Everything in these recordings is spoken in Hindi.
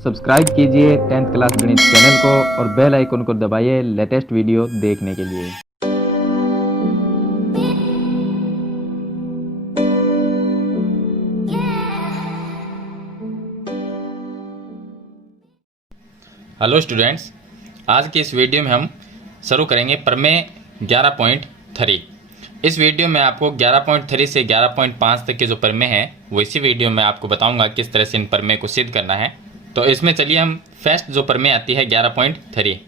सब्सक्राइब कीजिए 10th क्लास गणित चैनल को और बेल आइकन को दबाइए लेटेस्ट वीडियो देखने के लिए। हेलो स्टूडेंट्स, आज की इस वीडियो में हम शुरू करेंगे प्रमेय 11.3। इस वीडियो में आपको 11.3 से 11.5 तक के जो प्रमेय हैं वो इसी वीडियो में आपको बताऊंगा किस तरह से इन प्रमेय को सिद्ध करना है। तो इसमें चलिए हम फर्स्ट जो प्रमेय आती है 11.3,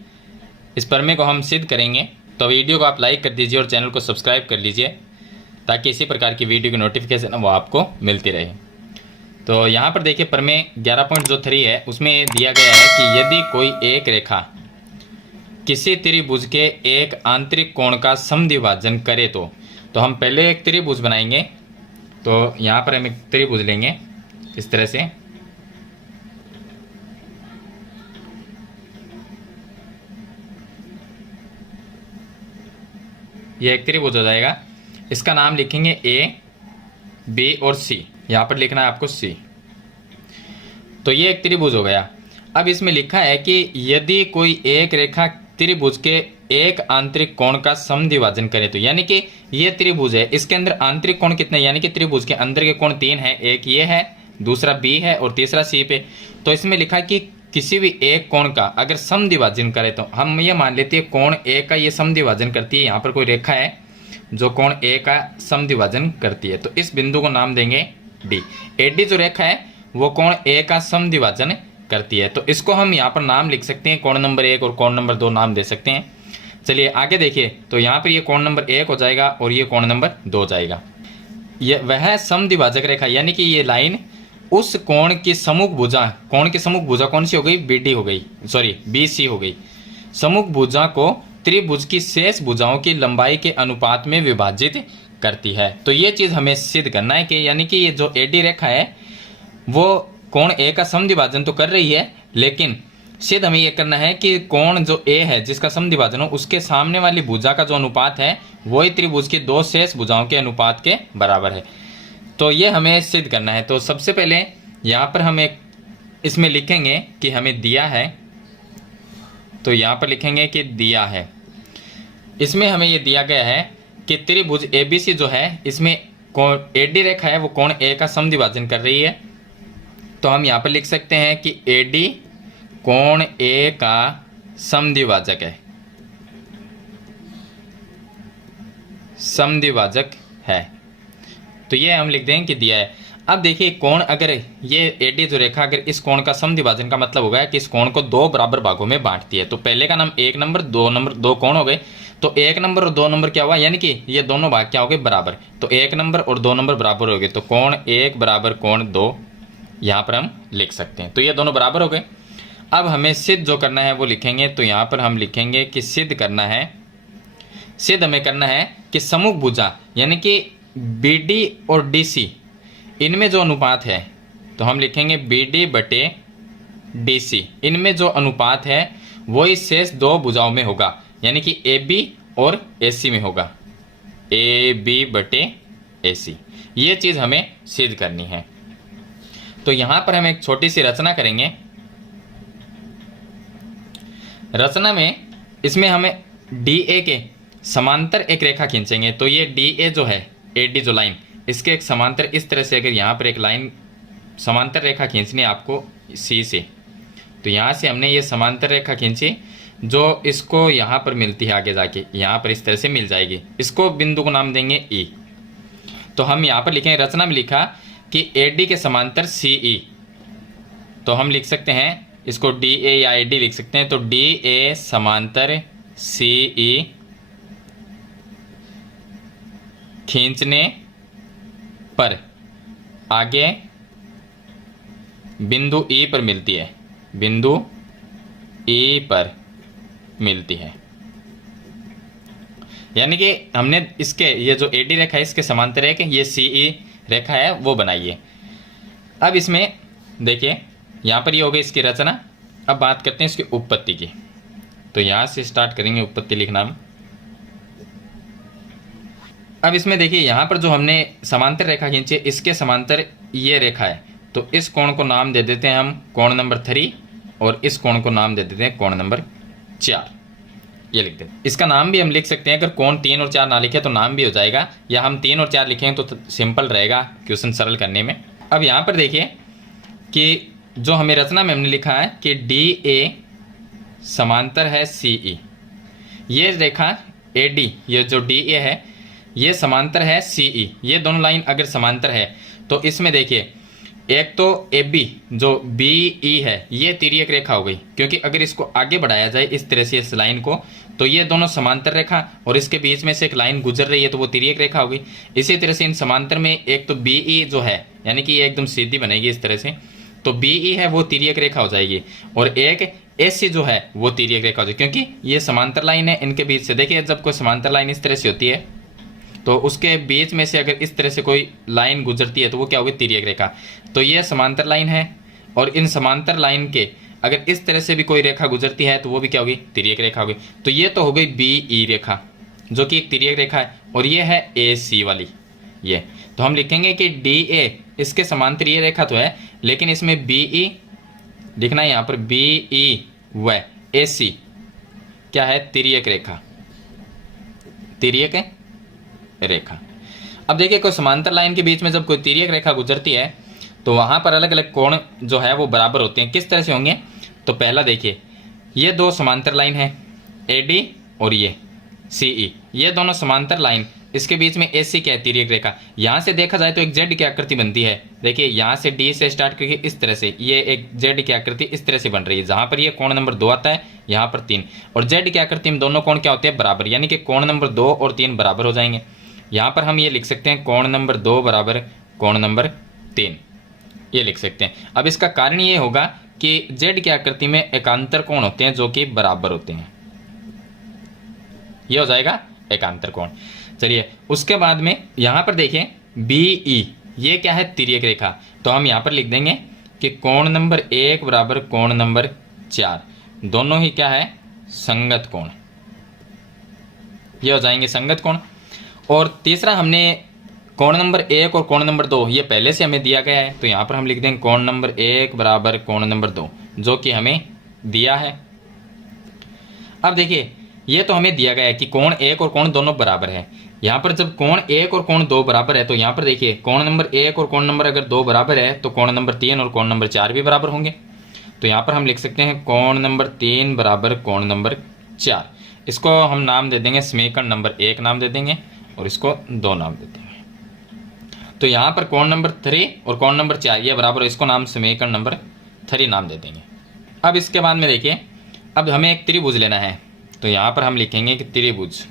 इस प्रमेय को हम सिद्ध करेंगे। तो वीडियो को आप लाइक कर दीजिए और चैनल को सब्सक्राइब कर लीजिए ताकि इसी प्रकार की वीडियो की नोटिफिकेशन वो आपको मिलती रहे। तो यहाँ पर देखिए प्रमेय 11.3 है, उसमें दिया गया है कि यदि कोई एक रेखा किसी त्रिभुज के एक आंतरिक कोण का समद्विभाजन करे तो हम पहले एक त्रिभुज बनाएंगे। तो यहाँ पर हम एक त्रिभुज लेंगे इस तरह से, ये एक त्रिभुज हो जाएगा। इसका नाम लिखेंगे ए, बी और सी। यहाँ पर लिखना है आपको सी। तो ये एक त्रिभुज हो गया। अब इसमें लिखा है कि यदि कोई एक रेखा त्रिभुज के एक आंतरिक कोण का समद्विभाजन करे तो, यानी कि ये त्रिभुज है, इसके अंदर आंतरिक कोण कितने, यानी कि त्रिभुज के अंदर के कोण 3 है, एक ये है, दूसरा बी है और तीसरा सी पे। तो इसमें लिखा है कि किसी भी एक कोण का अगर समद्विभाजन करे तो हम ये मान लेते हैं कोण ए का ये समद्विभाजन करती है। यहाँ पर कोई रेखा है जो कोण ए का समद्विभाजन करती है, तो इस बिंदु को नाम देंगे डी। एडी जो रेखा है वो कोण ए का समद्विभाजन करती है, तो इसको हम यहाँ पर नाम लिख सकते हैं, कोण नंबर 1 और कोण नंबर 2 नाम दे सकते हैं। चलिए आगे देखिए, तो यहाँ पर ये कोण नंबर 1 हो जाएगा और ये कोण नंबर 2 हो जाएगा। ये वह समद्विभाजक रेखा, यानी कि ये लाइन उस कोण की सम्मुख भुजा, कोण की सम्मुख भुजा कौन सी हो गई, बीडी हो गई, सॉरी बीसी हो गई, सम्मुख भुजा को त्रिभुज की शेष भुजाओं की लंबाई के अनुपात में विभाजित करती है। तो ये चीज हमें सिद्ध करना है कि यानी कि ये जो एडी रेखा है वो कोण ए का समद्विभाजन तो कर रही है, लेकिन सिद्ध हमें ये करना है कि कोण जो ए है जिसका समद्विभाजन हो उसके सामने वाली भुजा का जो अनुपात है वही त्रिभुज की दो शेष भुजाओं के अनुपात के बराबर है। तो ये हमें सिद्ध करना है। तो सबसे पहले यहाँ पर हम एक इसमें लिखेंगे कि हमें दिया है, तो यहाँ पर लिखेंगे कि दिया है। इसमें हमें ये दिया गया है कि त्रिभुज एबीसी जो है इसमें एडी रेखा है वो कोण ए का समद्विभाजन कर रही है। तो हम यहाँ पर लिख सकते हैं कि एडी कोण ए का समद्विभाजक है, समद्विभाजक है। तो ये हम लिख देंगे कि दिया है। अब देखिए कोण, अगर ये एडी जो रेखा अगर इस कोण का समद्विभाजन का मतलब होगा कि इस कोण को दो बराबर भागों में बांटती है। तो पहले का नाम 1 नंबर, 2 नंबर, 2 कोण हो गए। तो 1 नंबर और 2 नंबर क्या हुआ, यानी कि ये दोनों भाग क्या हो गए, बराबर। तो 1 नंबर और 2 नंबर बराबर हो गए, तो कोण 1 बराबर कोण 2 यहाँ पर हम लिख सकते हैं। तो ये दोनों बराबर हो गए। अब हमें सिद्ध जो करना है वो लिखेंगे। तो यहाँ पर हम लिखेंगे कि सिद्ध करना है, सिद्ध हमें करना है कि सम्मुख भुजा यानी कि बीडी और डीसी इनमें जो अनुपात है, तो हम लिखेंगे बीडी बटे डीसी, इनमें जो अनुपात है वो इस शेष दो भुजाओं में होगा, यानी कि ए बी और ए सी में होगा, ए बी बटे ए सी। ये चीज़ हमें सिद्ध करनी है। तो यहाँ पर हम एक छोटी सी रचना करेंगे। रचना में इसमें हमें डी ए के समांतर एक रेखा खींचेंगे। तो ये डी ए जो है, एडी जो लाइन, इसके एक समांतर इस तरह से अगर यहाँ पर एक लाइन समांतर रेखा खींचनी है आपको सी से, तो यहाँ से हमने ये समांतर रेखा खींची जो इसको यहाँ पर मिलती है, आगे जाके यहाँ पर इस तरह से मिल जाएगी। इसको बिंदु को नाम देंगे ई। तो हम यहाँ पर लिखेंगे, रचना में लिखा कि एडी के समांतर सी ई, तो हम लिख सकते हैं इसको डी ए या एडी लिख सकते हैं। तो डी ए समांतर सी ई खींचने पर आगे बिंदु ई पर मिलती है, बिंदु ई पर मिलती है। यानी कि हमने इसके ये जो एडी रेखा है इसके समांतर है कि ये सी ई रेखा है वो बनाइए। अब इसमें देखिए यहाँ पर ये हो गई इसकी रचना। अब बात करते हैं इसकी उत्पत्ति की। तो यहाँ से स्टार्ट करेंगे उत्पत्ति लिखना हम। अब इसमें देखिए यहाँ पर जो हमने समांतर रेखा खींची है इसके समांतर ये रेखा है तो इस कोण को नाम दे देते हैं हम कोण नंबर 3 और इस कोण को नाम दे देते हैं कोण नंबर 4। ये लिख देते हैं। इसका नाम भी हम लिख सकते हैं, अगर कोण 3 और 4 ना लिखे तो नाम भी हो जाएगा, या हम 3 और 4 लिखें तो सिंपल रहेगा क्वेश्चन सरल करने में। अब यहाँ पर देखिए कि जो हमें रचना में हमने लिखा है कि DA समांतर है CE, ये रेखा AD, ये जो DA है ये समांतर है CE, ये दोनों लाइन अगर समांतर है तो इसमें देखिए एक तो AB जो BE है ये तिर्यक रेखा हो गई, क्योंकि अगर इसको आगे बढ़ाया जाए इस तरह से इस लाइन को तो ये दोनों समांतर रेखा और इसके बीच में से एक लाइन गुजर रही है तो वो तिर्यक रेखा हो गई। इसी तरह से इन समांतर में एक तो BE जो है यानी कि ये एकदम सीधी बनेगी इस तरह से, तो BE है वो तिर्यक रेखा हो जाएगी, और एक AC जो है वो तिर्यक रेखा हो जाएगी, क्योंकि ये समांतर लाइन है इनके बीच से। देखिए जब कोई समांतर लाइन इस तरह से होती है तो उसके बीच में से अगर इस तरह से कोई लाइन गुजरती है तो वो क्या होगी, तिर्यक रेखा। तो ये समांतर लाइन है और इन समांतर लाइन के अगर इस तरह से भी कोई रेखा गुजरती है तो वो भी क्या होगी, तिर्यक रेखा होगी। तो ये तो हो गई BE रेखा जो कि एक तिर्यक रेखा है, और ये है AC वाली ये। तो हम लिखेंगे कि DA इसके समांतर ये रेखा तो है, लेकिन इसमें BE लिखना है यहाँ पर, BE व AC क्या है, तिर्यक रेखा, तिर्यक रेखा। अब देखिए कोई समांतर लाइन के बीच में जब कोई तिर्यक रेखा गुजरती है तो वहां पर अलग अलग कोण जो है वो बराबर होते हैं। किस तरह से होंगे, तो पहला देखिए ये दो समांतर लाइन है AD और ये CE, ये दोनों समांतर लाइन, इसके बीच में AC क्या है, तिर्यक रेखा। यहाँ से देखा जाए तो एक Z की आकृति बनती है। देखिए यहाँ से D से स्टार्ट करके इस तरह से ये एक Z की आकृति इस तरह से बन रही है, जहाँ पर ये कोण नंबर 2 आता है, यहाँ पर 3, और Z की आकृति में दोनों कोण क्या होते हैं, बराबर, यानी कि कोण नंबर 2 और 3 बराबर हो जाएंगे। यहाँ पर हम ये लिख सकते हैं कोण नंबर 2 बराबर कोण नंबर 3, ये लिख सकते हैं। अब इसका कारण ये होगा कि Z की आकृति में एकांतर कोण होते हैं जो कि बराबर होते हैं, ये हो जाएगा एकांतर कोण। चलिए उसके बाद में यहाँ पर देखिए BE ये क्या है, तिर्यक रेखा। तो हम यहाँ पर लिख देंगे कि कोण नंबर 1 बराबर कोण नंबर 4, दोनों ही क्या है, संगत कोण, ये हो जाएंगे संगत कोण। और तीसरा हमने कोण नंबर 1 और कोण नंबर 2 ये पहले से हमें दिया गया है, तो यहाँ पर हम लिख देंगे कोण नंबर 1 बराबर कोण नंबर 2 जो कि हमें दिया है। अब देखिए ये तो हमें दिया गया है कि कोण 1 और कोण दोनों बराबर है। यहाँ पर जब कोण 1 और कोण 2 बराबर है तो यहाँ पर देखिए कोण नंबर 1 और कोण नंबर अगर 2 बराबर है तो कोण नंबर 3 और कोण नंबर 4 भी बराबर होंगे। तो यहाँ पर हम लिख सकते हैं कोण नंबर 3 बराबर कोण नंबर 4। इसको हम नाम दे देंगे समीकरण नंबर 1 नाम दे देंगे और इसको 2 नाम दे देंगे। तो यहाँ पर कोण नंबर 3 और कोण नंबर 4 ये बराबर है, इसको नाम समीकरण नंबर 3 नाम दे देंगे। अब इसके बाद में देखिए अब हमें एक त्रिभुज लेना है, तो यहाँ पर हम लिखेंगे कि त्रिभुज,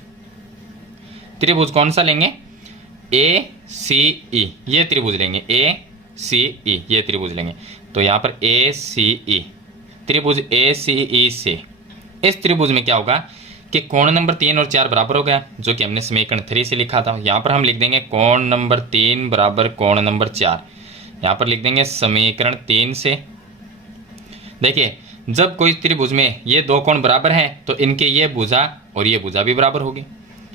त्रिभुज कौन सा लेंगे, ACE, ये त्रिभुज लेंगे, ACE ये त्रिभुज लेंगे। तो यहाँ पर ACE, त्रिभुज ACE से इस त्रिभुज में क्या होगा कि कोण नंबर 3 और 4 बराबर हो गया, जो कि हमने समीकरण 3 से लिखा था। यहाँ पर हम लिख देंगे कोण नंबर 3 बराबर कोण नंबर 4, यहाँ पर लिख देंगे समीकरण 3 से। देखिए जब कोई त्रिभुज में ये दो कोण बराबर हैं तो इनके ये भुजा और ये भुजा भी बराबर होगी,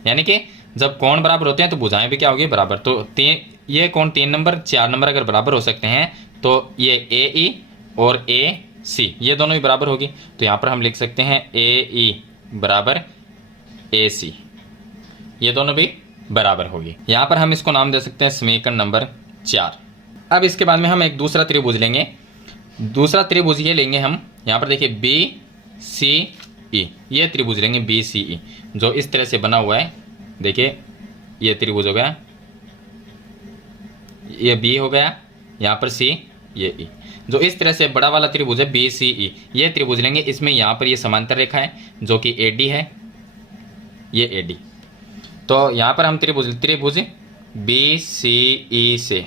यानी कि जब कोण बराबर होते हैं तो भुजाएं भी क्या होगी, बराबर। तो ये कोण 3 नंबर 4 नंबर अगर बराबर हो सकते हैं तो ये AE और AC ये दोनों ही बराबर होगी। तो यहाँ पर हम लिख सकते हैं AE बराबर AC, ये दोनों भी बराबर होगी। यहाँ पर हम इसको नाम दे सकते हैं समीकरण नंबर 4। अब इसके बाद में हम एक दूसरा त्रिभुज लेंगे, दूसरा त्रिभुज ये लेंगे हम, यहाँ पर देखिए BCE, ये त्रिभुज लेंगे BCE जो इस तरह से बना हुआ है। देखिए ये त्रिभुज हो गया, ये B हो गया, यहाँ पर C, ये E, जो इस तरह से बड़ा वाला त्रिभुज है BCE, ये त्रिभुज लेंगे। इसमें यहाँ पर ये समांतर रेखा है जो कि AD है, ये AD। तो यहाँ पर हम त्रिभुज BCE से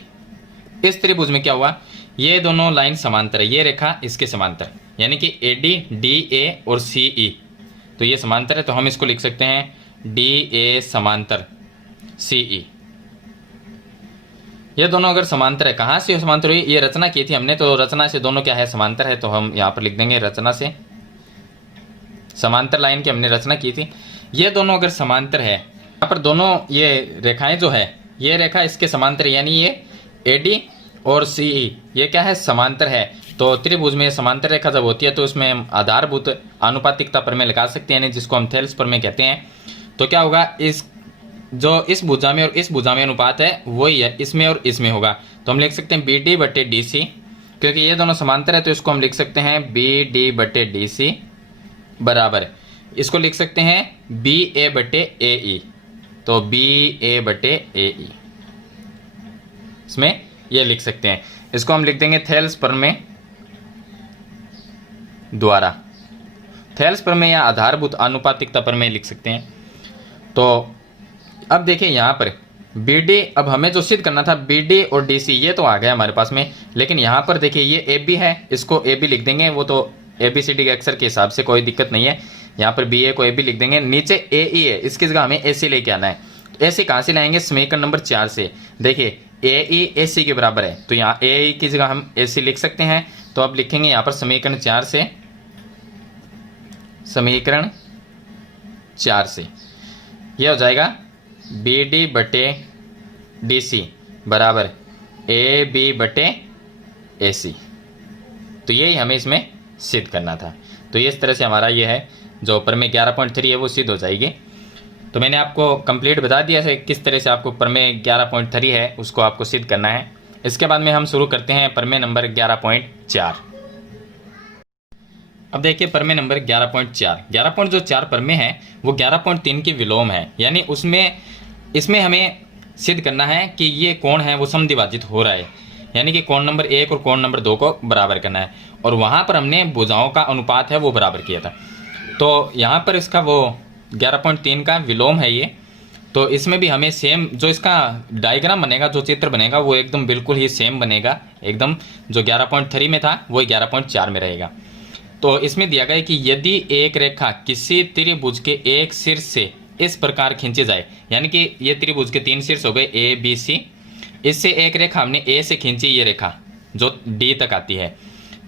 इस त्रिभुज में क्या हुआ, ये दोनों लाइन समांतर है, ये रेखा इसके समांतर, यानी कि AD DA और CE तो ये समांतर है। तो हम इसको लिख सकते हैं DA समांतर CE, ये दोनों अगर समांतर है, कहाँ से समांतर हुई, ये रचना की थी हमने, तो रचना से दोनों क्या है, समांतर है। तो हम यहाँ पर लिख देंगे रचना से, समांतर लाइन की हमने रचना की थी, ये दोनों अगर समांतर है, यहाँ पर दोनों ये रेखाएं जो है, ये रेखा इसके समांतर है, यानी ये AD और सी ये क्या है, समांतर है। तो त्रिभुज में समांतर रेखा जब होती है तो उसमें हम आधारभूत आनुपातिकता प्रमेय लगा सकते हैं, जिसको हम थेल्स प्रमेय कहते हैं। तो क्या होगा, इस जो इस भुजा में और इस भुजा में अनुपात है वही है इसमें और इसमें होगा। तो हम लिख सकते हैं बी डी बटे डी सी, क्योंकि ये दोनों समांतर है तो इसको हम लिख सकते हैं बी डी बटे डी सी बराबर, इसको लिख सकते हैं बी ए बटे ए ई। तो बी ए बटे ए ई, इसमें ये लिख सकते हैं। इसको हम लिख देंगे थेल्स प्रमेय द्वारा, थेल्स प्रमेय या आधारभूत आनुपातिकता प्रमेय लिख सकते हैं। तो अब देखिए यहाँ पर बी डी, अब हमें जो सिद्ध करना था बी डी और डी सी ये तो आ गया हमारे पास में, लेकिन यहाँ पर देखिए ये ए बी है, इसको ए बी लिख देंगे, वो तो ए बी सी डी के अक्षर के हिसाब से कोई दिक्कत नहीं है। यहाँ पर बी ए को ए बी लिख देंगे, नीचे ए ई है, इसकी जगह हमें ए सी लेके आना है। तो ए सी कहाँ से लाएंगे, समीकरण नंबर 4 से। देखिए ए ई ए सी के बराबर है, तो यहाँ ए ई की जगह हम ए सी लिख सकते हैं। तो अब लिखेंगे यहाँ पर समीकरण 4 से, समीकरण 4 से ये हो जाएगा बी डी बटे डी सी बराबर ए बी बटे ए सी। तो यही हमें इसमें सिद्ध करना था। तो इस तरह से हमारा ये है जो प्रमेय 11.3 है वो सिद्ध हो जाएगी। तो मैंने आपको कंप्लीट बता दिया है किस तरह से आपको प्रमेय 11.3 है उसको आपको सिद्ध करना है। इसके बाद में हम शुरू करते हैं प्रमेय नंबर 11.4। अब देखिए प्रमेय नंबर 11.4, 11.4 प्रमेय है वो 11.3 की विलोम है, यानी इसमें हमें सिद्ध करना है कि ये कोण है वो समद्विभाजित हो रहा है, यानी कि कोण नंबर 1 और कोण नंबर 2 को बराबर करना है। और वहाँ पर हमने भुजाओं का अनुपात है वो बराबर किया था। तो यहाँ पर इसका वो 11.3 का विलोम है ये। तो इसमें भी हमें सेम जो इसका डायग्राम बनेगा, जो चित्र बनेगा वो एकदम बिल्कुल ही सेम बनेगा, एकदम जो 11.3 में था वही 11.4 में रहेगा। तो इसमें दिया गया है कि यदि एक रेखा किसी त्रिभुज के एक शीर्ष से इस प्रकार खींची जाए, यानी कि ये त्रिभुज के 3 शीर्ष हो गए ए बी सी, इससे एक रेखा हमने ए से खींची, ये रेखा जो डी तक आती है,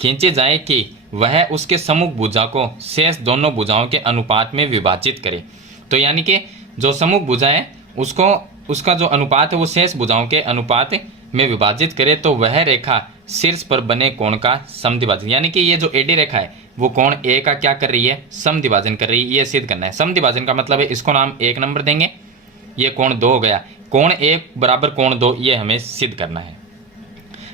खींची जाए कि वह उसके सम्मुख भुजा को शेष दोनों भुजाओं के अनुपात में विभाजित करे। तो यानी कि जो सम्मुख भुजा है उसको उसका जो अनुपात है वो शेष भुजाओं के अनुपात में विभाजित करे, तो वह रेखा शीर्ष पर बने कोण का समद्विभाजन, यानी कि ये जो एडी रेखा है वो कोण ए का क्या कर रही है, समद्विभाजन कर रही है। ये सिद्ध करना है। समद्विभाजन का मतलब है इसको नाम 1 नंबर देंगे, ये कोण 2 हो गया, कोण 1 बराबर कोण 2, ये हमें सिद्ध करना है।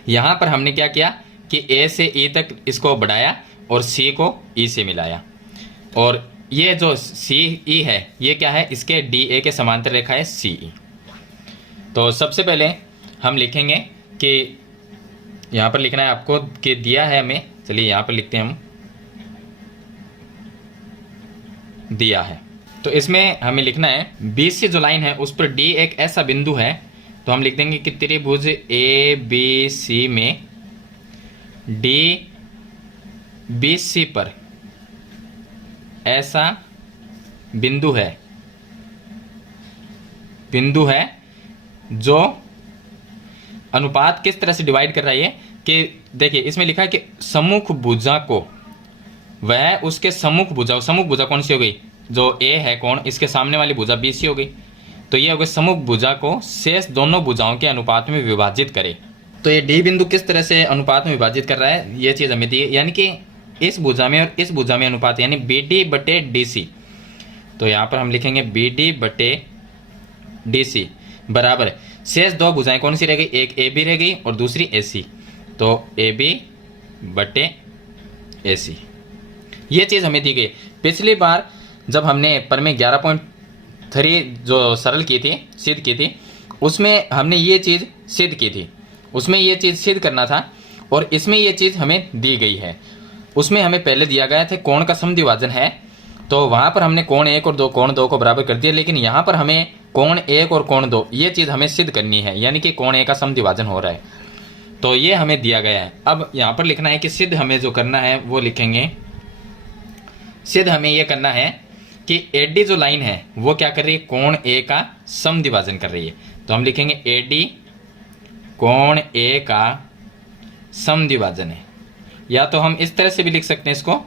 यहाँ पर हमने क्या किया कि ए से ई तक इसको बढ़ाया और सी को ई से मिलाया, और ये जो सी ई है ये क्या है, इसके डी ए के समांतर रेखा है सी ई। तो सबसे पहले हम लिखेंगे कि यहाँ पर लिखना है आपको कि दिया है हमें, चलिए यहाँ पर लिखते हैं हम, दिया है। तो इसमें हमें लिखना है बीच से जो लाइन है उस पर डी एक ऐसा बिंदु है, तो हम लिख देंगे कि त्रिभुज ए बी सी में डी बी सी पर ऐसा बिंदु है जो अनुपात किस तरह से डिवाइड कर रही है कि देखिए इसमें लिखा है कि सम्मुख भुजा को वह उसके सम्मुख भुजा कौन सी हो गई, जो ए है कोण, इसके सामने वाली भुजा बी सी हो गई। तो ये हो गई सम्मुख भुजा को शेष दोनों भुजाओं के अनुपात में विभाजित करे। तो ये डी बिंदु किस तरह से अनुपात में विभाजित कर रहा है ये चीज़ हमें दी है, यानी कि इस भुजा में और इस भुजा में अनुपात, यानी बी डी बटे डी सी। तो यहाँ पर हम लिखेंगे बी डी बटे डी सी बराबर शेष दो भुजाएं कौन सी रह गई, एक ए बी रह गई और दूसरी ए सी। तो ए बी बटे ए सी, ये चीज़ हमें दी गई। पिछली बार जब हमने प्रमेय 11.3 जो सरल की थी, सिद्ध की थी, उसमें हमने ये चीज़ सिद्ध की थी, उसमें ये चीज़ सिद्ध करना था, और इसमें ये चीज़ हमें दी गई है। उसमें हमें पहले दिया गया था कोण का समद्विभाजन है, तो वहाँ पर हमने कोण 1 और कोण 2 को बराबर कर दिया, लेकिन यहाँ पर हमें कोण 1 और कोण 2 ये चीज़ हमें सिद्ध करनी है, यानी कि कोण 1 का समद्विभाजन हो रहा है। तो ये हमें दिया गया है। अब यहाँ पर लिखना है कि सिद्ध हमें जो करना है वो लिखेंगे, सिद्ध हमें ये करना है कि एडी जो लाइन है वो क्या कर रही है, कोण ए का समद्विभाजन कर रही है। तो हम लिखेंगे एडी कोण ए का समद्विभाजन है, या तो हम इस तरह से भी लिख सकते हैं इसको,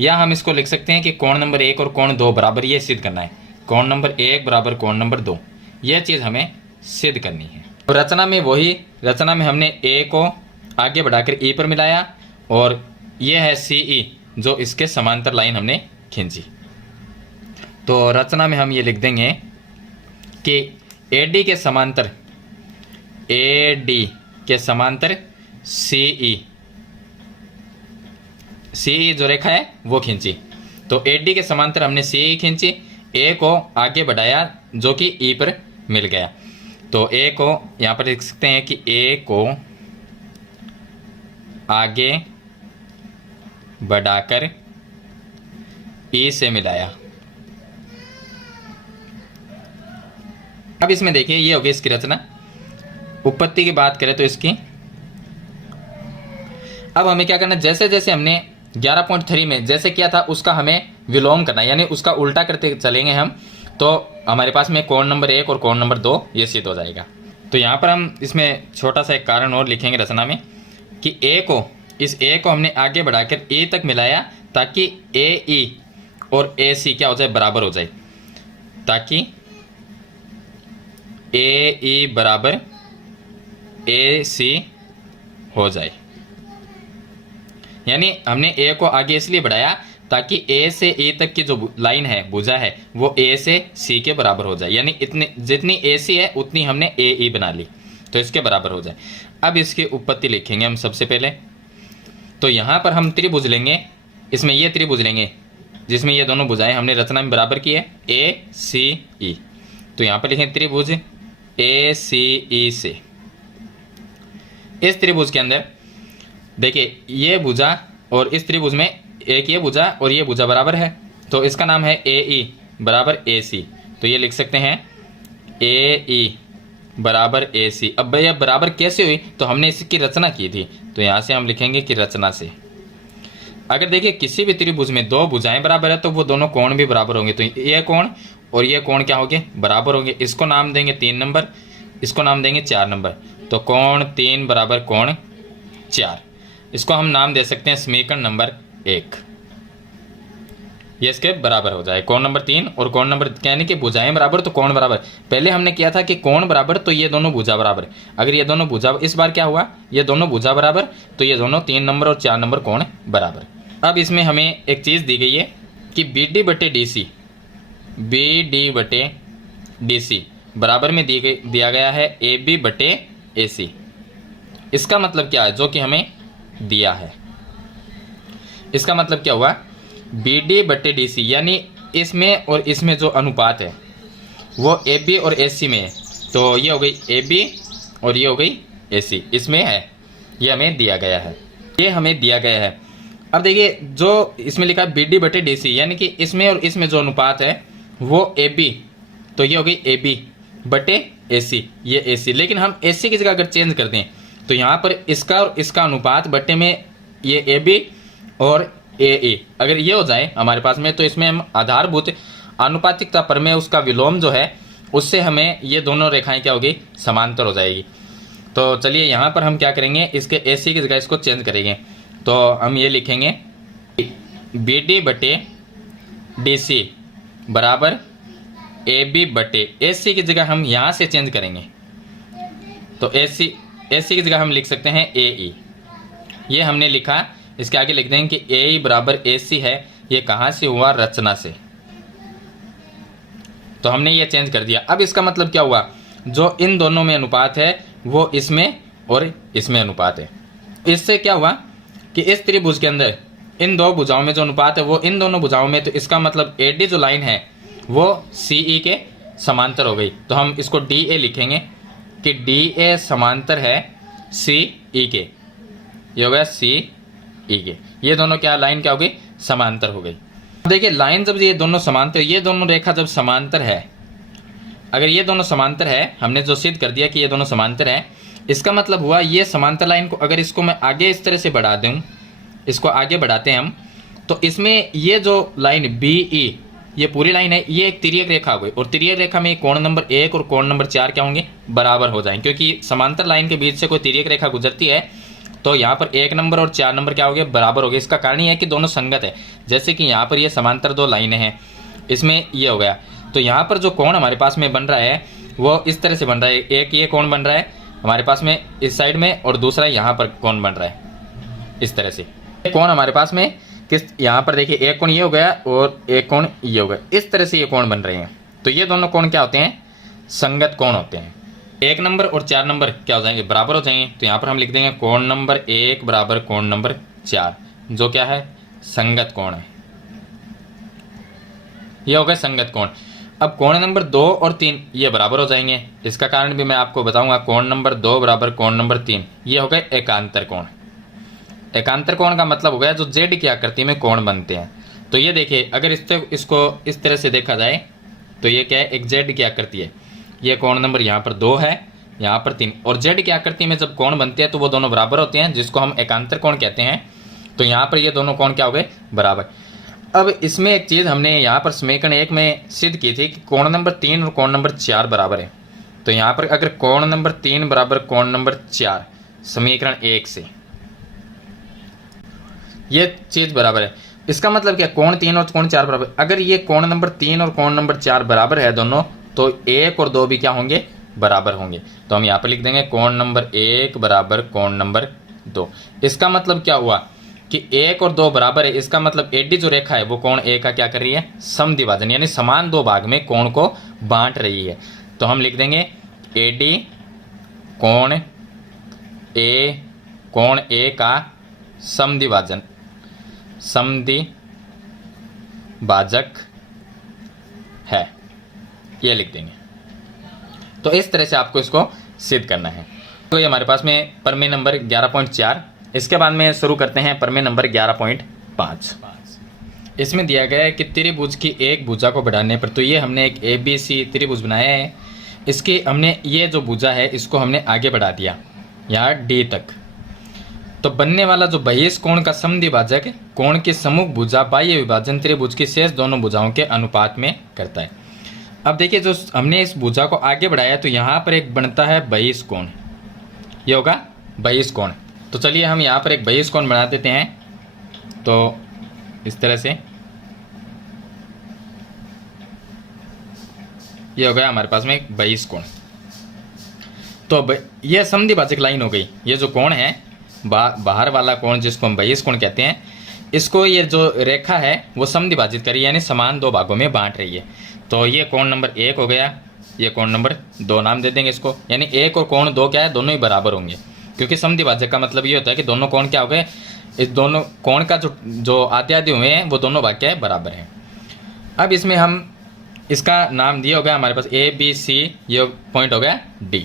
या हम इसको लिख सकते हैं कि कोण नंबर 1 और कोण 2 बराबर, ये सिद्ध करना है, कोण नंबर 1 बराबर कोण नंबर 2, यह चीज़ हमें सिद्ध करनी है। तो रचना में वही, रचना में हमने ए को आगे बढ़ाकर ई पर मिलाया और ये है सी ई जो इसके समांतर लाइन हमने खींची। तो रचना में हम ये लिख देंगे कि ए डी के समांतर, ए डी के समांतर सी ई जो रेखा है वो खींची। तो ए डी के समांतर हमने सी ई खींची, ए को आगे बढ़ाया जो कि ई पर मिल गया। तो ए को यहाँ पर लिख सकते हैं कि ए को आगे बढ़ाकर ई से मिलाया। अब इसमें देखिए ये हो गई इसकी रचना। उत्पत्ति की बात करें तो इसकी, अब हमें क्या करना है, जैसे जैसे हमने 11.3 में जैसे किया था उसका हमें विलोम करना है, यानी उसका उल्टा करते चलेंगे हम, तो हमारे पास में कोण नंबर 1 और कोण नंबर 2 ये सिद्ध हो जाएगा। तो यहाँ पर हम इसमें छोटा सा एक कारण और लिखेंगे रचना में कि इस ए को हमने आगे बढ़ाकर ए तक मिलाया ताकि ए ई और ए सी क्या हो जाए, बराबर हो जाए, ताकि ए ई बराबर ए सी हो जाए। यानी हमने ए को आगे इसलिए बढ़ाया ताकि ए से ए तक की जो लाइन है, भुजा है, वो ए से सी के बराबर हो जाए। यानी इतने जितनी ए सी है उतनी हमने ए ई बना ली, तो इसके बराबर हो जाए। अब इसकी उत्पत्ति लिखेंगे हम सबसे पहले। तो यहाँ पर हम त्रिभुज लेंगे, इसमें ये त्रिभुज लेंगे जिसमें ये दोनों भुजाएं हमने रचना में बराबर की है, ए सी ई। तो यहाँ पर लिखें त्रिभुज ए सी ई से। इस त्रिभुज के अंदर देखिए ये भुजा और इस त्रिभुज में एक ये भुजा और ये भुजा बराबर है, तो इसका नाम है ए ई बराबर ए सी। तो ये लिख सकते हैं ए ई बराबर ए सी। अब भैया बराबर कैसे हुई, तो हमने इसकी रचना की थी, तो यहाँ से हम लिखेंगे कि रचना से। अगर देखिए किसी भी त्रिभुज में दो भुजाएं बराबर है तो वो दोनों कोण भी बराबर होंगे। तो ये कोण और ये कोण क्या होंगे, बराबर होंगे। इसको नाम देंगे 3 नंबर, इसको नाम देंगे 4 नंबर। तो कोण 3 बराबर कोण 4, इसको हम नाम दे सकते हैं समीकरण नंबर 1। ये इसके बराबर हो जाए, कोण नंबर 3 और कोण नंबर, यानी कि भुजाएं बराबर तो कोण बराबर। पहले हमने किया था कि कोण बराबर तो ये दोनों भुजा बराबर। अगर ये दोनों भुजा, इस बार क्या हुआ, ये दोनों भुजा बराबर तो ये दोनों 3 नंबर और 4 नंबर कोण बराबर। अब इसमें हमें एक चीज़ दी गई है कि बी डी बटे डी सी, बी डी बटे डी सी बराबर में दिया गया है ए बी बटे ए सी। इसका मतलब क्या है, जो कि हमें दिया है, इसका मतलब क्या हुआ, बी डी बटे डी सी, यानी इसमें और इसमें जो अनुपात है वो ए बी और ए सी में है। तो ये हो गई ए बी और ये हो गई ए सी, इसमें है, ये हमें दिया गया है, ये हमें दिया गया है। अब देखिए जो इसमें लिखा है बी डी बटे डी सी, यानी कि इसमें और इसमें जो अनुपात है वो ए बी, तो ये हो गई ए बी बटे ए सी, ये ए सी। लेकिन हम ए सी की जगह अगर चेंज कर दें तो यहाँ पर इसका और इसका अनुपात बटे में ये ए बी और ए ई अगर ये हो जाए हमारे पास में, तो इसमें हम आधारभूत आनुपातिकता प्रमेय उसका विलोम जो है उससे हमें ये दोनों रेखाएं क्या होगी, समांतर हो जाएगी। तो चलिए यहाँ पर हम क्या करेंगे, इसके ए सी की जगह इसको चेंज करेंगे। तो हम ये लिखेंगे बी डी बटे डी सी बराबर ए बी बटे ए सी की जगह हम यहाँ से चेंज करेंगे, तो ए सी की जगह हम लिख सकते हैं ए ई। ये हमने लिखा, इसके आगे लिख देंगे कि ए ई बराबर ए सी है। ये कहाँ से हुआ, रचना से। तो हमने ये चेंज कर दिया। अब इसका मतलब क्या हुआ, जो इन दोनों में अनुपात है वो इसमें और इसमें अनुपात है। इससे क्या हुआ कि इस त्रिभुज के अंदर इन दो भुजाओं में जो अनुपात है वो इन दोनों भुजाओं में, तो इसका मतलब ए डी जो लाइन है वो सी ई के समांतर हो गई। तो हम इसको डी ए लिखेंगे कि डी ए समांतर है सी ई के, ये हो गया सी ई के। ये दोनों क्या लाइन क्या हो गई, समांतर हो गई। देखिए लाइन जब ये दोनों समांतर, ये दोनों रेखा जब समांतर है, अगर ये दोनों समांतर है, हमने जो सिद्ध कर दिया कि ये दोनों समांतर है, इसका मतलब हुआ ये समांतर लाइन को अगर इसको मैं आगे इस तरह से बढ़ा दूं, इसको आगे बढ़ाते हैं हम, तो इसमें ये जो लाइन बी ई, ये पूरी लाइन है, ये एक तिर्यक रेखा हो गई। और तिर्यक रेखा में कोण नंबर 1 और कोण नंबर 4 क्या होंगे, बराबर हो जाएंगे, क्योंकि समांतर लाइन के बीच से कोई तिर्यक रेखा गुजरती है तो यहाँ पर 1 नंबर और 4 नंबर क्या हो गए, बराबर हो गए। इसका कारण ये है कि दोनों संगत है। जैसे कि यहाँ पर ये समांतर दो लाइनें हैं, इसमें ये हो गया, तो यहाँ पर जो कोण हमारे पास में बन रहा है वो इस तरह से बन रहा है। एक ये कोण बन रहा है हमारे पास में इस साइड में और दूसरा यहाँ पर कोण बन रहा है इस तरह से। कोण हमारे पास में किस, यहाँ पर देखिए एक कोण ये हो गया और एक कोण ये हो गया, इस तरह से ये कोण बन रहे हैं। तो ये दोनों कोण क्या होते हैं? संगत कोण होते हैं। 1 नंबर और 4 नंबर क्या हो जाएंगे? बराबर हो जाएंगे। तो यहाँ पर हम लिख देंगे कोण नंबर 1 बराबर कोण नंबर 4, जो क्या है? संगत कोण है। ये हो गए संगत कोण। अब कोण नंबर 2 और 3 ये बराबर हो जाएंगे। इसका कारण भी मैं आपको बताऊंगा। कोण नंबर 2 बराबर कोण नंबर 3 ये हो गए एकांतर कोण। एकांतर कोण का मतलब हो गया जो जेड की आकृति में कोण बनते हैं। तो ये देखिए, अगर इसको इस तरह से देखा जाए तो ये क्या है? एक जेड की आकृति है। ये कोण नंबर यहाँ पर 2 है, यहाँ पर 3, और जेड की आकृति में जब कोण बनते हैं तो वो दोनों बराबर होते हैं, जिसको हम एकांतर कोण कहते हैं। तो यहाँ पर ये दोनों कोण क्या हो गए? बराबर। अब इसमें एक चीज़ हमने यहाँ पर समीकरण 1 में सिद्ध की थी कि कोण नंबर 3 और कोण नंबर 4 बराबर है। तो यहाँ पर अगर कोण नंबर 3 बराबर कोण नंबर 4 समीकरण 1 से ये चीज़ बराबर है, इसका मतलब क्या? कोण 3 और कोण 4 बराबर। अगर ये कोण नंबर 3 और कोण नंबर 4 बराबर है दोनों, तो 1 और 2 भी क्या होंगे? बराबर होंगे। तो हम यहाँ पर लिख देंगे कोण नंबर 1 बराबर कोण नंबर 2। इसका मतलब क्या हुआ कि 1 और 2 बराबर है। इसका मतलब एडी जो रेखा है वो कोण ए का क्या कर रही है? समद्विभाजन, यानी समान 2 भाग में कोण को बांट रही है। तो हम लिख देंगे एडी कोण ए का समद्विभाजन, समद्विभाजक है, ये लिख देंगे। तो इस तरह से आपको इसको सिद्ध करना है। तो ये हमारे पास में प्रमेय नंबर 11.4। इसके बाद में शुरू करते हैं प्रमेय नंबर 11.5। इसमें दिया गया है कि त्रिभुज की एक भुजा को बढ़ाने पर, तो ये हमने एक ABC त्रिभुज बनाया है। इसकी हमने ये जो भुजा है इसको हमने आगे बढ़ा दिया यहाँ D तक। तो बनने वाला जो बहिष कोण का समद्विभाजक कोण की सम्मुख भुजा बाह्य विभाजन त्रिभुज की शेष दोनों भुजाओं के अनुपात में करता है। अब देखिए, जो हमने इस भुजा को आगे बढ़ाया तो यहाँ पर एक बनता है बहिष कोण, ये होगा बहिष कोण। तो चलिए हम यहाँ पर एक बहिष कोण बना देते हैं। तो इस तरह से ये हो गया हमारे पास में एक बहिष कोण। तो ये समद्विभाजक लाइन हो गई। ये जो कोण है बाहर वाला कोण जिसको हम बहिष कोण कहते हैं, इसको ये जो रेखा है वो समद्विभाजित कर रही है, यानी समान 2 भागों में बांट रही है। तो ये कोण नंबर 1 हो गया, ये कोण नंबर 2 नाम दे देंगे इसको। यानी 1 और कोण 2 क्या है? दोनों ही बराबर होंगे, क्योंकि समद्विभाजक का मतलब ये होता है कि दोनों कोण क्या हो गए? इस दोनों कोण का जो आद्यादि हुए हैं वो दोनों भाग क्या है? बराबर हैं। अब इसमें हम इसका नाम दिया हो गया हमारे पास ABC, ये पॉइंट हो गया D।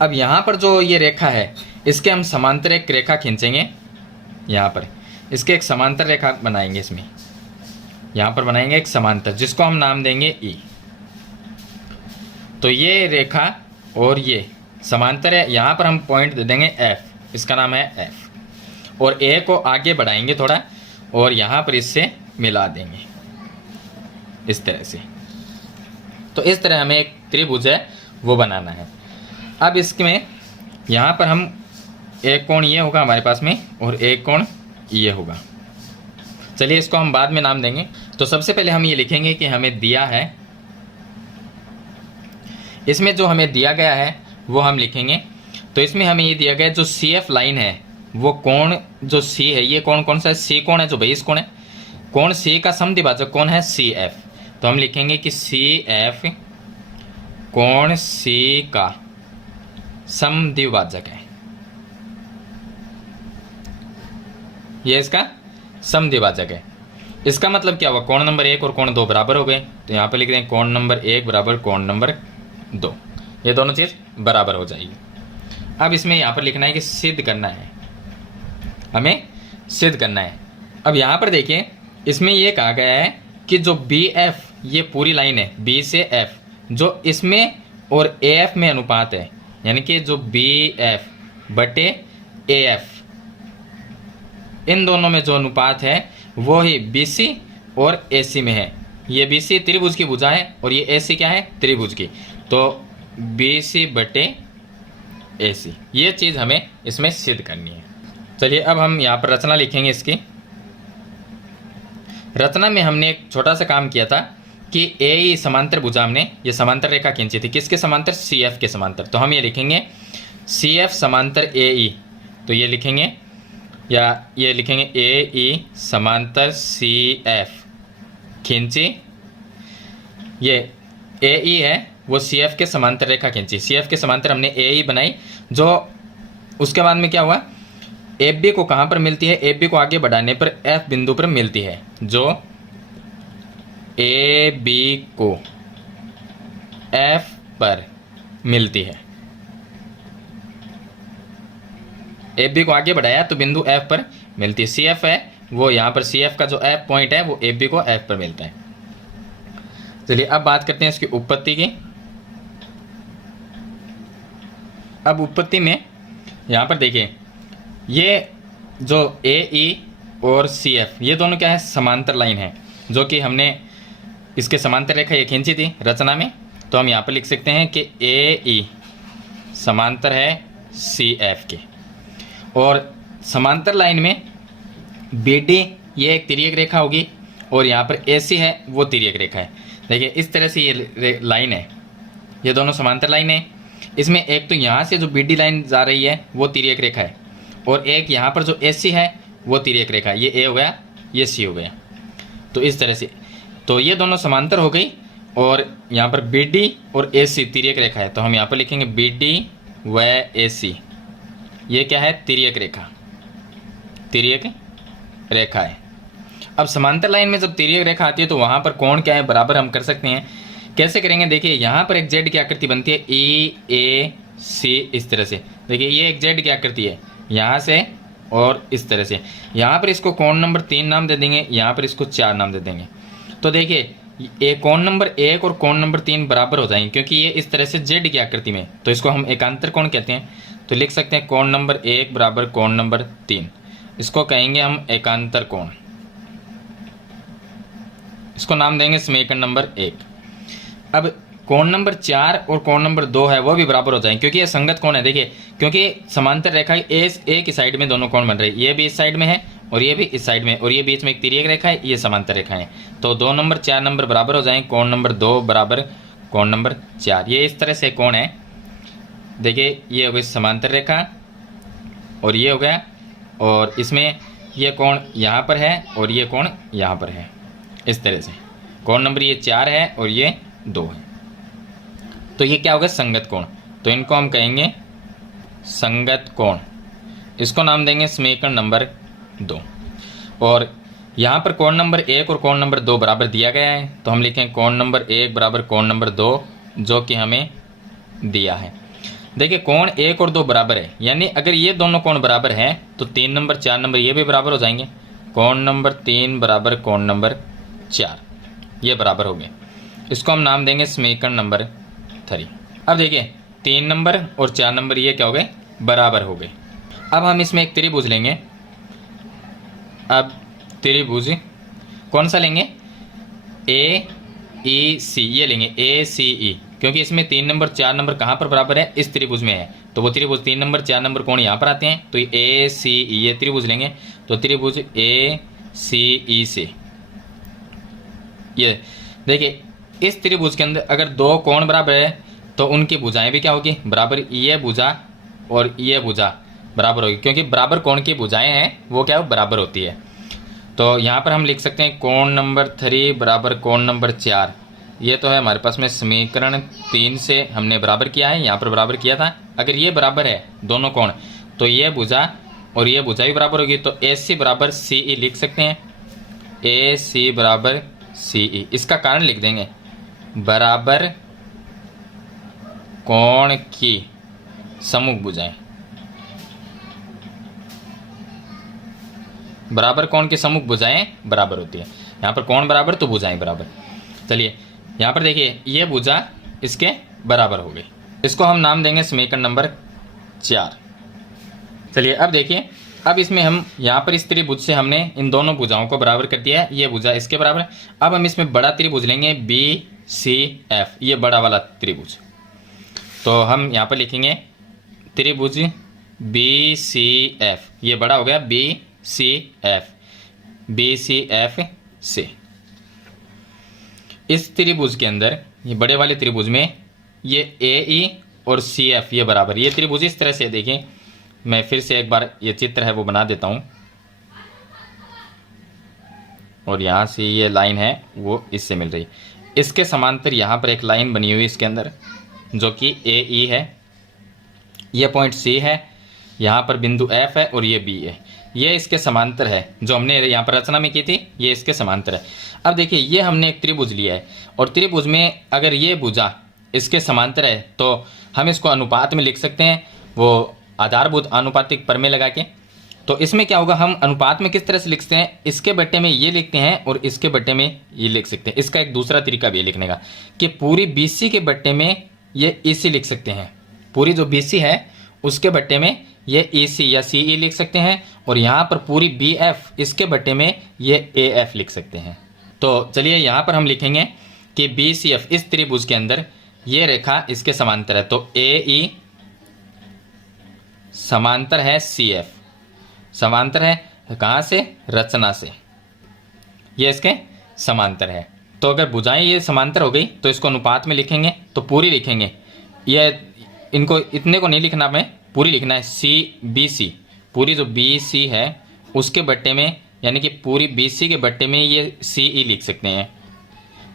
अब यहाँ पर जो ये रेखा है इसके हम समांतर एक रेखा खींचेंगे। यहाँ पर इसके एक समांतर रेखा बनाएंगे। इसमें यहाँ पर बनाएंगे एक समांतर, जिसको हम नाम देंगे E। तो ये रेखा और ये समांतर है। यहाँ पर हम पॉइंट दे देंगे F, इसका नाम है F, और A को आगे बढ़ाएंगे थोड़ा और यहाँ पर इससे मिला देंगे इस तरह से। तो इस तरह हमें एक त्रिभुज है वो बनाना है। अब इसमें यहाँ पर हम एक कोण ये होगा हमारे पास में और एक कोण ये होगा। चलिए इसको हम बाद में नाम देंगे। तो सबसे पहले हम ये लिखेंगे कि हमें दिया है, इसमें जो हमें दिया गया है वो हम लिखेंगे। तो इसमें हमें ये दिया गया जो CF लाइन है वो कोण जो C है, ये कोण कौन सा है? C कोण है, जो बहिष कोण है। कोण C का समद्विभाजक कौन है? CF। तो हम लिखेंगे कि CF कोण C का समद्विभाजक है, ये इसका समद्विभाजक है। इसका मतलब क्या हुआ? कोण नंबर 1 और कोण 2 बराबर हो गए। तो यहाँ पर लिख दें कोण नंबर 1 बराबर कोण नंबर 2, ये दोनों चीज़ बराबर हो जाएगी। अब इसमें यहाँ पर लिखना है कि सिद्ध करना है, हमें सिद्ध करना है। अब यहाँ पर देखिए, इसमें ये कहा गया है कि जो BF ये पूरी लाइन है B से F, जो इसमें और AF में अनुपात है, यानी कि जो BF बटे AF इन दोनों में जो अनुपात है वो ही BC और AC में है। ये BC त्रिभुज की भुजा है और ये AC क्या है? त्रिभुज की। तो BC बटे AC, ये चीज़ हमें इसमें सिद्ध करनी है। चलिए अब हम यहाँ पर रचना लिखेंगे। इसकी रचना में हमने एक छोटा सा काम किया था कि ए समांतर भुजा हमने ये समांतर रेखा खींची थी, किसके समांतर? सी एफ के समांतर। तो हम ये लिखेंगे सी एफ समांतर ए ई, तो ये लिखेंगे या ये लिखेंगे ए ई समांतर सी एफ खींची। ये ए ई है वो सी एफ के समांतर रेखा खींची, सी एफ के समांतर हमने ए ई बनाई। जो उसके बाद में क्या हुआ, एफ बी को कहाँ पर मिलती है? एफ बी को आगे बढ़ाने पर एफ बिंदु पर मिलती है। जो ए बी को एफ पर मिलती है, एफ बी को आगे बढ़ाया तो बिंदु एफ पर मिलती है। सी एफ है वो यहाँ पर, सी एफ का जो एफ पॉइंट है वो एफ बी को एफ पर मिलता है। चलिए अब बात करते हैं इसकी उत्पत्ति की। अब उत्पत्ति में यहाँ पर देखिए, ये जो ए ई और सी एफ ये दोनों क्या है? समांतर लाइन है, जो कि हमने इसके समांतर रेखा ये खींची थी रचना में। तो हम यहाँ पर लिख सकते हैं कि ए ई समांतर है सी एफ के, और समांतर लाइन में बी डी ये एक तिर्यक रेखा होगी, और यहाँ पर ए सी है वो तिर्यक रेखा है। देखिए इस तरह से ये लाइन है, ये दोनों समांतर लाइन है। इसमें एक तो यहाँ से जो बी डी लाइन जा रही है वो तिर्यक रेखा है, और एक यहाँ पर जो ए सी है वो तिर्यक रेखा है। ये ए हो गया, ये सी हो गया। तो इस तरह से तो ये दोनों समांतर हो गई, और यहाँ पर बी डी और ए सी तिर्यक रेखा है। तो हम यहाँ पर लिखेंगे बी डी व ए सी, ये क्या है? तिर्यक रेखा, तिर्यक रेखा है। अब समांतर लाइन में जब तिर्यक रेखा आती है तो वहाँ पर कोण क्या है? बराबर हम कर सकते हैं। कैसे करेंगे? देखिए यहाँ पर एक जेड की आकृति बनती है, ई ए सी, इस तरह से। देखिए ये एक जेड की आकृति है यहाँ से, और इस तरह से। यहाँ पर इसको कोण नंबर 3 नाम दे देंगे, यहाँ पर इसको 4 नाम दे देंगे। तो देखिए ये कोण नंबर 1 और कोण नंबर 3 बराबर हो जाएंगे, क्योंकि ये इस तरह से जेड की आकृति में, तो इसको हम एकांतर कोण कहते हैं। तो लिख सकते हैं कोण नंबर 1 बराबर कोण नंबर 3, इसको कहेंगे हम एकांतर कोण। इसको नाम देंगे समीकरण नंबर 1। अब कोण नंबर 4 और कोण नंबर 2 है वो भी बराबर हो जाएंगे, क्योंकि ये संगत कोण है। देखिए क्योंकि समांतर रेखा ए की साइड में दोनों कोण बन रहे हैं, ये भी इस साइड में है और ये भी इस साइड में, और ये बीच में एक तिर्यक रेखा है, ये समांतर रेखा है। तो 2 नंबर 4 नंबर बराबर हो जाएंगे, कोण नंबर 2 बराबर कोण नंबर 4। ये इस तरह से कोण है। देखिए ये हो गई समांतर रेखा, और ये हो गया, और इसमें ये कोण यहाँ पर है और ये कोण यहाँ पर है, इस तरह से। कोण नंबर ये 4 है और ये 2 है। तो ये क्या होगा? संगत कोण। तो इनको हम कहेंगे संगत कोण, इसको नाम देंगे समीकरण नंबर 2। और यहाँ पर कोण नंबर 1 और कोण नंबर 2 बराबर दिया गया है, तो हम लिखें कोण नंबर 1 बराबर कोण नंबर 2, जो कि हमें दिया है। देखिए कोण 1 और 2 बराबर है, यानी अगर ये दोनों कोण बराबर हैं तो 3 नंबर 4 नंबर ये भी बराबर हो जाएंगे। कोण नंबर 3 बराबर कोण नंबर 4, ये बराबर हो गए। इसको हम नाम देंगे समीकरण नंबर 3। अब देखिए 3 नंबर और 4 नंबर ये क्या हो गए? बराबर हो गए। अब हम इसमें एक त्रिभुज लेंगे। अब त्रिभुज कौन सा लेंगे? ए ई सी, ये लेंगे ए सी ई, क्योंकि इसमें 3 नंबर 4 नंबर कहाँ पर बराबर है? इस त्रिभुज में है। तो वो त्रिभुज 3 नंबर 4 नंबर कोण यहाँ पर आते हैं, तो ए सी ई ये त्रिभुज लेंगे। तो त्रिभुज ए सी ई से, ये देखिए इस त्रिभुज के अंदर अगर 2 कोण बराबर है तो उनकी भुजाएं भी क्या होगी? बराबर। ये भुजा और ये भुजा बराबर होगी, क्योंकि बराबर कोण की भुजाएं हैं वो क्या है? बराबर होती है। तो यहाँ पर हम लिख सकते हैं कोण नंबर 3 बराबर कोण नंबर 4। ये तो है हमारे पास में समीकरण 3 से हमने बराबर किया है, यहाँ पर बराबर किया था। अगर ये बराबर है दोनों कोण, तो ये भुजा और ये भुजा भी बराबर होगी। तो ए सी बराबर सी ई लिख सकते हैं, ए सी बराबर सी ई। इसका कारण लिख देंगे, बराबर कोण की सम्मुख भुजाएं, बराबर कोण की सम्मुख भुजाएं बराबर होती है। यहाँ पर कोण बराबर तो भुजाएं बराबर। चलिए यहाँ पर देखिए ये भुजा इसके बराबर हो गई, इसको हम नाम देंगे समीकरण नंबर 4। चलिए अब देखिए, अब इसमें हम यहाँ पर इस त्रिभुज से हमने इन दोनों भुजाओं को बराबर कर दिया है, ये भुजा इसके बराबर है। अब हम इसमें बड़ा त्रिभुज लेंगे बी सी एफ, ये बड़ा वाला त्रिभुज। तो हम यहाँ पर लिखेंगे त्रिभुज बी सी एफ, ये बड़ा हो गया B C F, B C F से। इस त्रिभुज के अंदर, ये बड़े वाले त्रिभुज में, ये AE और CF ये बराबर, ये त्रिभुज इस तरह से देखिए, मैं फिर से एक बार ये चित्र है वो बना देता हूँ, और यहाँ से ये लाइन है वो इससे मिल रही, इसके समांतर यहाँ पर एक लाइन बनी हुई इसके अंदर जो कि AE है, ये पॉइंट C है, यहाँ पर बिंदु F है और ये B है, ये इसके समांतर है, जो हमने यहाँ पर रचना में की थी ये इसके समांतर है। अब देखिए ये हमने एक त्रिभुज लिया है और त्रिभुज में अगर ये भुजा इसके समांतर है तो हम इसको अनुपात में लिख सकते हैं, वो आधारभूत आनुपातिक प्रमेय लगा के। तो इसमें क्या होगा, हम अनुपात में किस तरह से लिखते हैं, इसके बट्टे में ये लिखते हैं और इसके बट्टे में ये लिख सकते हैं। इसका एक दूसरा तरीका भी है लिखने का कि पूरी BC के बट्टे में ये EC लिख सकते हैं, पूरी जो BC है उसके बट्टे में ये EC या CE लिख सकते हैं, और यहाँ पर पूरी BF इसके बट्टे में ये AF लिख सकते हैं। तो चलिए यहाँ पर हम लिखेंगे कि BCF इस त्रिभुज के अंदर ये रेखा इसके समांतर है, तो AE समांतर है CF, समांतर है कहाँ से, रचना से, ये इसके समांतर है। तो अगर भुजाएं ये समांतर हो गई तो इसको अनुपात में लिखेंगे, तो पूरी लिखेंगे, ये इनको इतने को नहीं लिखना, हमें पूरी लिखना है, CBC, पूरी जो BC है उसके बट्टे में, यानी कि पूरी BC के बट्टे में ये CE लिख सकते हैं।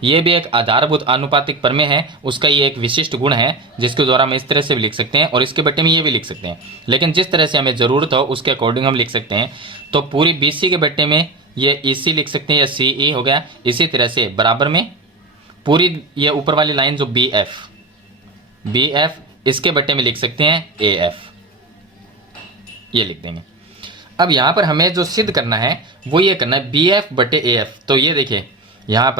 ये भी एक आधारभूत आनुपातिक प्रमेय है, उसका ये एक विशिष्ट गुण है जिसके द्वारा हम इस तरह से भी लिख सकते हैं और इसके बट्टे में ये भी लिख सकते हैं, लेकिन जिस तरह से हमें ज़रूरत हो उसके अकॉर्डिंग हम लिख सकते हैं। तो पूरी BC के बट्टे में ये EC लिख सकते हैं या CE हो गया। इसी तरह से बराबर में पूरी ये ऊपर वाली लाइन जो BF इसके बट्टे में लिख सकते हैं AF, ये लिख देंगे। अब यहाँ पर हमें जो सिद्ध करना है वो ये करना है BF बटे AF। तो ये देखिए यहाँ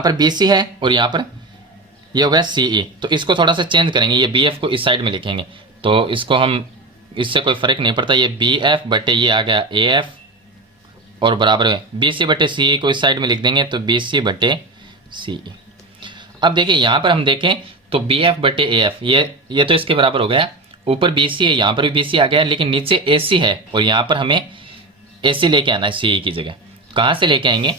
पर BC है और यहाँ पर ये हो गया CE, तो इसको थोड़ा सा चेंज करेंगे, ये BF को इस साइड में लिखेंगे, तो इसको हम, इससे कोई फ़र्क नहीं पड़ता, ये BF बटे ये आ गया AF और बराबर है BC बटे CE को इस साइड में लिख देंगे, तो BC बटे CE। अब देखिए यहाँ पर हम देखें तो BF बटे AF ये तो इसके बराबर हो गया, ऊपर BC है, यहाँ पर भी BC आ गया, लेकिन नीचे AC है और यहाँ पर हमें AC लेके आना है CE की जगह। कहाँ से लेके आएंगे,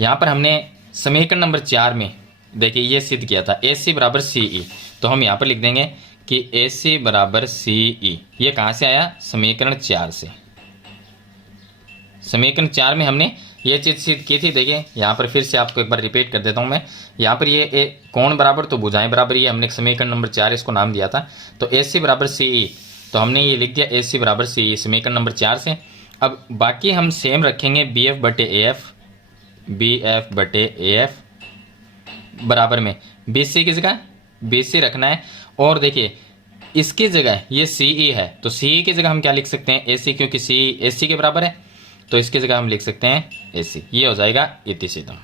यहाँ पर हमने समीकरण नंबर 4 में देखिए ये सिद्ध किया था AC बराबर CE, तो हम यहाँ पर लिख देंगे कि AC बराबर CE। ये कहाँ से आया, समीकरण 4 से। समीकरण 4 में हमने ये चीज़ सिद्ध की थी। देखिए यहाँ पर फिर से आपको एक बार रिपीट कर देता हूँ मैं, यहाँ पर ये कोण बराबर तो भुजाएं बराबर, ये हमने समीकरण नंबर 4 इसको नाम दिया था। तो AC बराबर CE, तो हमने ये लिख दिया AC बराबर CE समीकरण नंबर 4 से। अब बाकी हम सेम रखेंगे BF बटे AF बराबर में BC की जगह BC रखना है, और देखिए इसकी जगह ये CE है, तो CE की जगह हम क्या लिख सकते हैं AC, क्योंकि CE AC के बराबर है, तो इसकी जगह हम लिख सकते हैं AC। ये हो जाएगा इतिसिद्धम।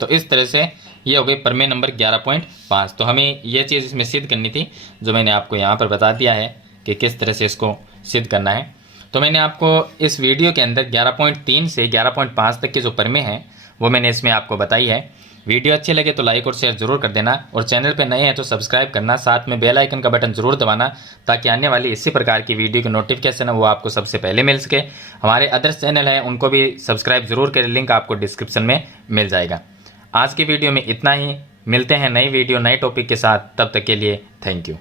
तो इस तरह से ये हो गई प्रमेय नंबर 11.5। तो हमें ये चीज़ इसमें सिद्ध करनी थी, जो मैंने आपको यहाँ पर बता दिया है कि किस तरह से इसको सिद्ध करना है। तो मैंने आपको इस वीडियो के अंदर 11.3 से 11.5 तक के जो प्रमेय हैं वो मैंने इसमें आपको बताई है। वीडियो अच्छे लगे तो लाइक और शेयर जरूर कर देना, और चैनल पे नए हैं तो सब्सक्राइब करना, साथ में बेल आइकन का बटन जरूर दबाना, ताकि आने वाली इसी प्रकार की वीडियो की नोटिफिकेशन है वो आपको सबसे पहले मिल सके। हमारे अदर्स चैनल हैं उनको भी सब्सक्राइब जरूर करें, लिंक आपको डिस्क्रिप्शन में मिल जाएगा। आज की वीडियो में इतना ही, मिलते हैं नई वीडियो नए टॉपिक के साथ, तब तक के लिए थैंक यू।